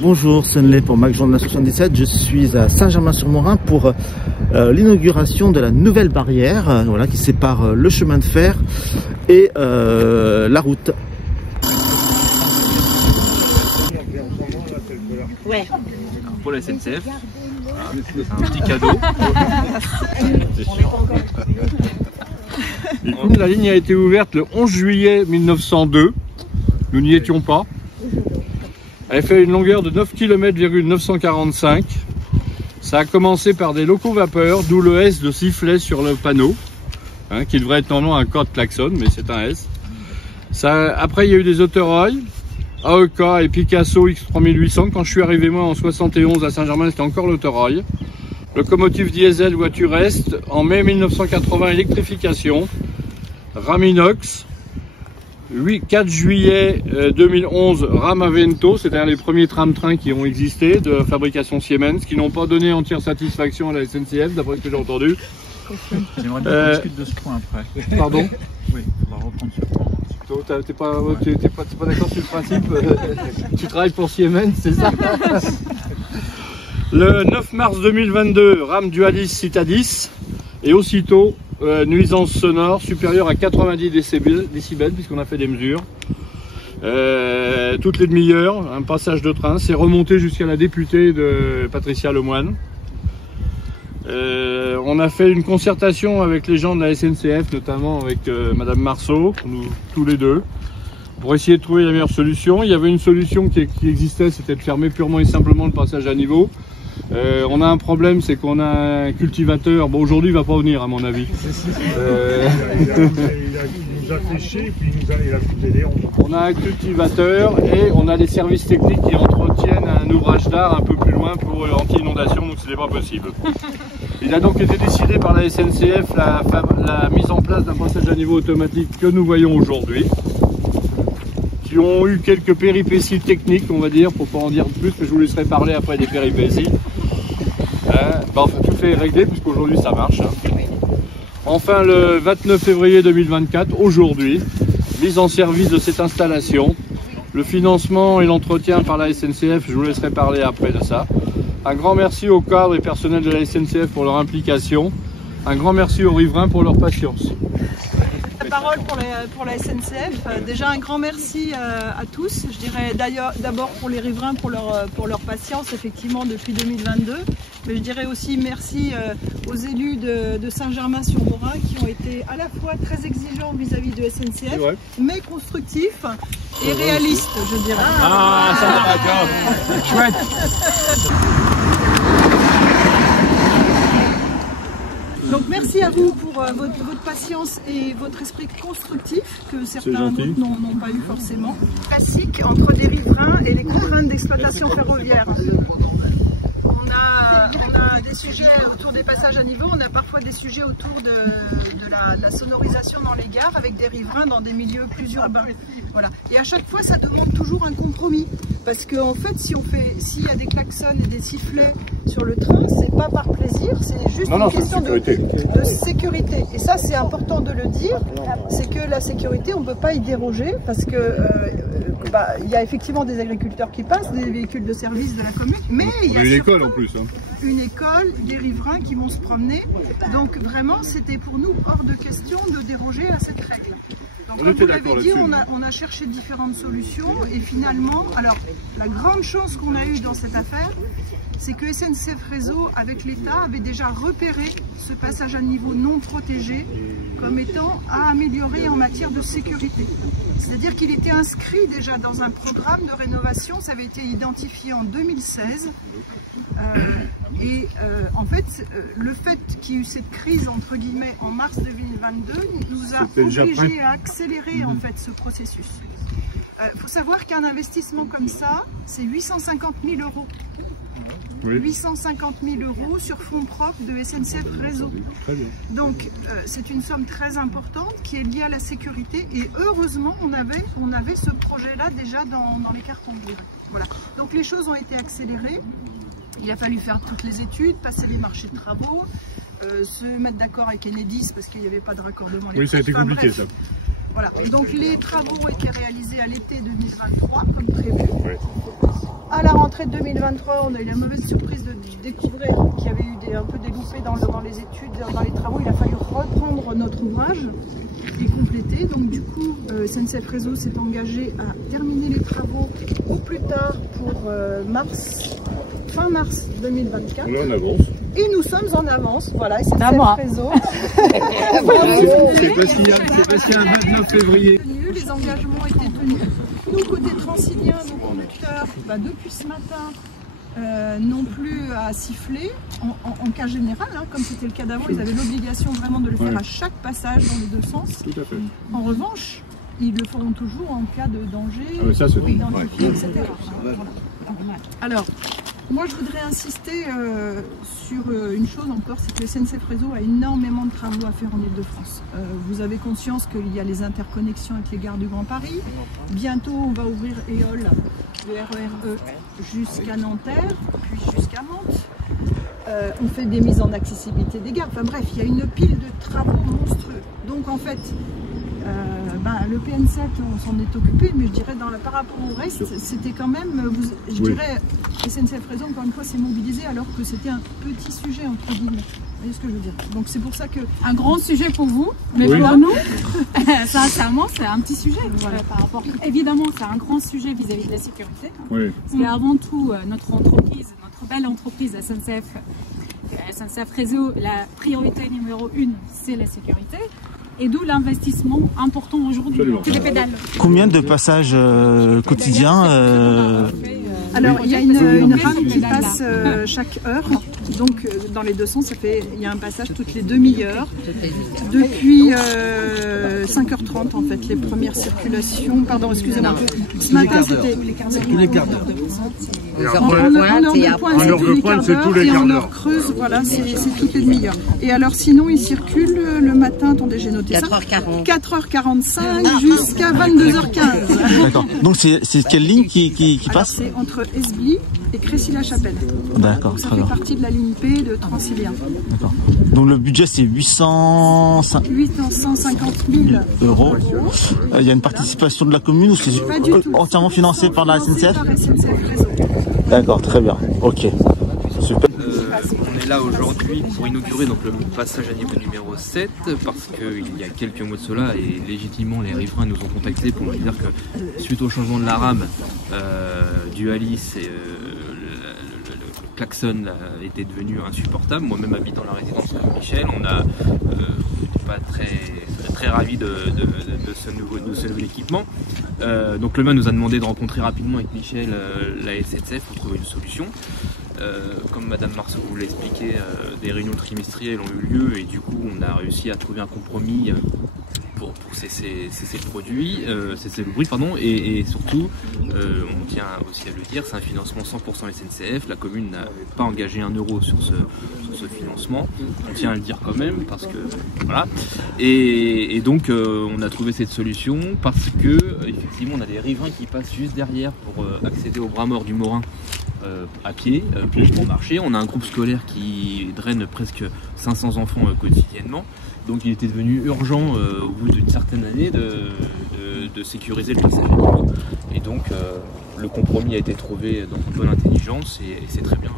Bonjour, Sunley pour Mac Journal 77. Je suis à Saint-Germain-sur-Morin pour l'inauguration de la nouvelle barrière voilà, qui sépare le chemin de fer et la route. Ouais. Pour la SNCF, un petit cadeau. La ligne a été ouverte le 11 juillet 1902. Nous n'y étions pas. Elle fait une longueur de 9 km,945. Ça a commencé par des locaux vapeurs, d'où le S de sifflet sur le panneau, hein, qui devrait être normalement un code klaxon, mais c'est un S. Après, il y a eu des autorails, AEK et Picasso X3800. Quand je suis arrivé moi en 71 à Saint-Germain, c'était encore l'autorail. Locomotive diesel, voiture Est. En mai 1980, électrification. Raminox. 4 juillet 2011, Ram Avento, c'est-à-dire les premiers tram-trains qui ont existé de fabrication Siemens, qui n'ont pas donné entière satisfaction à la SNCF, d'après ce que j'ai entendu. J'aimerais bien qu'on discute de ce point après. Pardon? Oui, on va reprendre ce point. T'es pas d'accord sur le principe? Tu travailles pour Siemens, c'est ça? Le 9 mars 2022, Ram Dualis Citadis, et aussitôt, nuisance sonore supérieure à 90 décibels puisqu'on a fait des mesures. Toutes les demi-heures, un passage de train, c'est remonté jusqu'à la députée de Patricia Lemoine. On a fait une concertation avec les gens de la SNCF, notamment avec Madame Marceau, nous tous les deux, pour essayer de trouver la meilleure solution. Il y avait une solution qui existait, c'était de fermer purement et simplement le passage à niveau. On a un problème, c'est qu'on a un cultivateur. Bon, aujourd'hui, il va pas venir, à mon avis. Il nous a séché, puis il a coûté des ondes. On a un cultivateur et on a des services techniques qui entretiennent un ouvrage d'art un peu plus loin pour anti-inondation, donc ce n'est pas possible. Il a donc été décidé par la SNCF la mise en place d'un passage à niveau automatique que nous voyons aujourd'hui, qui ont eu quelques péripéties techniques, on va dire, pour pas en dire plus, mais je vous laisserai parler après des péripéties. Enfin, tout est réglé, puisqu'aujourd'hui ça marche. Enfin, le 29 février 2024, aujourd'hui, mise en service de cette installation. Le financement et l'entretien par la SNCF, je vous laisserai parler après de ça. Un grand merci aux cadres et personnels de la SNCF pour leur implication. Un grand merci aux riverains pour leur patience. La parole pour la SNCF. Déjà un grand merci à tous. Je dirais d'ailleurs d'abord pour les riverains pour leur patience effectivement depuis 2022. Mais je dirais aussi merci aux élus de Saint-Germain-sur-Morin qui ont été à la fois très exigeants vis-à-vis de SNCF, mais constructifs et réalistes, je dirais. Ah, ça va, chouette. Donc merci à vous pour votre patience et votre esprit constructif que certains d'autres n'ont pas eu forcément. Classique entre les riverains et les contraintes d'exploitation ferroviaire. On a des sujets autour des passages à niveau, on a parfois des sujets autour de la sonorisation dans les gares avec des riverains dans des milieux plus urbains. Voilà. Et à chaque fois, ça demande toujours un compromis. Parce qu'en fait, s'il y a des klaxons et des sifflets sur le train, c'est pas par plaisir, c'est juste une question de sécurité. Et ça, c'est important de le dire, c'est que la sécurité, on ne peut pas y déroger parce que il y a effectivement des agriculteurs qui passent, des véhicules de service de la commune, mais il y a une école en plus. Une école, des riverains qui vont se promener. Donc vraiment, c'était pour nous hors de question de déroger à cette règle. Donc, comme vous l'avez dit, on a cherché différentes solutions et finalement, alors la grande chance qu'on a eue dans cette affaire, c'est que SNCF Réseau, avec l'État, avait déjà repéré ce passage à niveau non protégé comme étant à améliorer en matière de sécurité. C'est-à-dire qu'il était inscrit déjà dans un programme de rénovation, ça avait été identifié en 2016. En fait, le fait qu'il y ait eu cette crise, entre guillemets, en mars 2022, nous a obligés à accélérer en fait ce processus. Il faut savoir qu'un investissement comme ça, c'est 850 000 €. Oui. 850 000 € sur fonds propres de SNCF Réseau. Très bien. Donc c'est une somme très importante qui est liée à la sécurité et heureusement on avait ce projet-là déjà dans les cartons. Voilà. Donc les choses ont été accélérées. Il a fallu faire toutes les études, passer les marchés de travaux, se mettre d'accord avec Enedis parce qu'il n'y avait pas de raccordement. Oui, ça a été compliqué ça. Voilà. Donc les travaux ont été réalisés à l'été 2023 comme prévu. Oui. À la rentrée de 2023, on a eu la mauvaise surprise de découvrir qu'il y avait eu un peu des loupés dans les études, dans les travaux. Il a fallu reprendre notre ouvrage et compléter. Donc du coup, SNCF Réseau s'est engagé à terminer les travaux au plus tard pour fin mars 2024. On est en avance. Et nous sommes en avance, voilà, SNCF Réseau. C'est parce qu'il y a un 29 février. Les engagements étaient tenus. Nous, côté Transilien, nos conducteurs, depuis ce matin, non plus à siffler, en cas général, hein, comme c'était le cas d'avant, ils avaient l'obligation vraiment de le faire à chaque passage dans les deux sens. Tout à fait. En revanche, ils le feront toujours en cas de danger, Ah, ça, c'est pour identifier, etc. Alors, moi je voudrais insister sur une chose encore, c'est que le SNCF Réseau a énormément de travaux à faire en Ile-de-France. Vous avez conscience qu'il y a les interconnexions avec les gares du Grand Paris. Bientôt on va ouvrir EOL, le RER E, jusqu'à Nanterre, puis jusqu'à Mantes. On fait des mises en accessibilité des gares. Enfin bref, il y a une pile de travaux monstrueux. Donc en fait, le PN7, on s'en est occupé, mais je dirais par rapport au reste, c'était quand même, je dirais, SNCF Réseau, encore une fois, s'est mobilisé alors que c'était un petit sujet, entre guillemets. Vous voyez ce que je veux dire? Donc c'est pour ça que... Un grand sujet pour vous, mais pour nous, sincèrement, c'est un petit sujet. Par rapport, évidemment, c'est un grand sujet vis-à-vis de la sécurité. Oui. Parce qu'avant tout, notre entreprise, notre belle entreprise, SNCF Réseau, la priorité numéro 1, c'est la sécurité. Et d'où l'investissement important aujourd'hui. C'est les pédales. Combien de passages quotidiens Alors, il y a une rame qui passe chaque heure. Donc, dans les deux sens, il y a un passage toutes les demi-heures. Depuis 5h30, en fait, les premières circulations. Pardon, excusez-moi. Ce matin, c'était tous les quarts d'heure. En heure de pointe, c'est tous les quarts d'heure. Et en heure creuse, voilà, c'est toutes les demi-heures. Et alors, sinon, ils circulent le matin, attendez, j'ai noté ça. 4h45 jusqu'à 22h15. D'accord. Donc, c'est quelle ligne qui passe? C'est entre Esbly et Crécy-la-Chapelle. D'accord, ça fait partie de la ligne P de Transilien. D'accord. Donc le budget c'est 850 000 euros. Il y a une participation de la commune ou c'est entièrement financé par la SNCF? Par SNCF Réseau. D'accord, très bien. Ok. Super. On est là aujourd'hui pour inaugurer donc le passage à niveau numéro 7 parce qu'il y a quelques mois de cela et légitimement les riverains nous ont contactés pour nous dire que suite au changement de la rame du Alice et le klaxon là, était devenu insupportable. Moi-même habitant la résidence Saint-Michel, on n'était pas très ravis de ce nouvel équipement. Donc le maire nous a demandé de rencontrer rapidement avec Michel la SNCF pour trouver une solution. Comme Madame Marceau vous l'a expliqué, des réunions trimestrielles ont eu lieu et du coup on a réussi à trouver un compromis pour cesser le bruit, et surtout, on tient aussi à le dire, c'est un financement 100% SNCF, la commune n'a pas engagé 1 euro sur ce financement, on tient à le dire quand même, parce que voilà, et donc on a trouvé cette solution parce que effectivement on a des riverains qui passent juste derrière pour accéder au bras mort du Morin à pied, puis pour marcher. On a un groupe scolaire qui draine presque 500 enfants quotidiennement. Donc il était devenu urgent au bout d'une certaine année de sécuriser le passage à niveau. Et donc le compromis a été trouvé dans bonne intelligence et c'est très bien.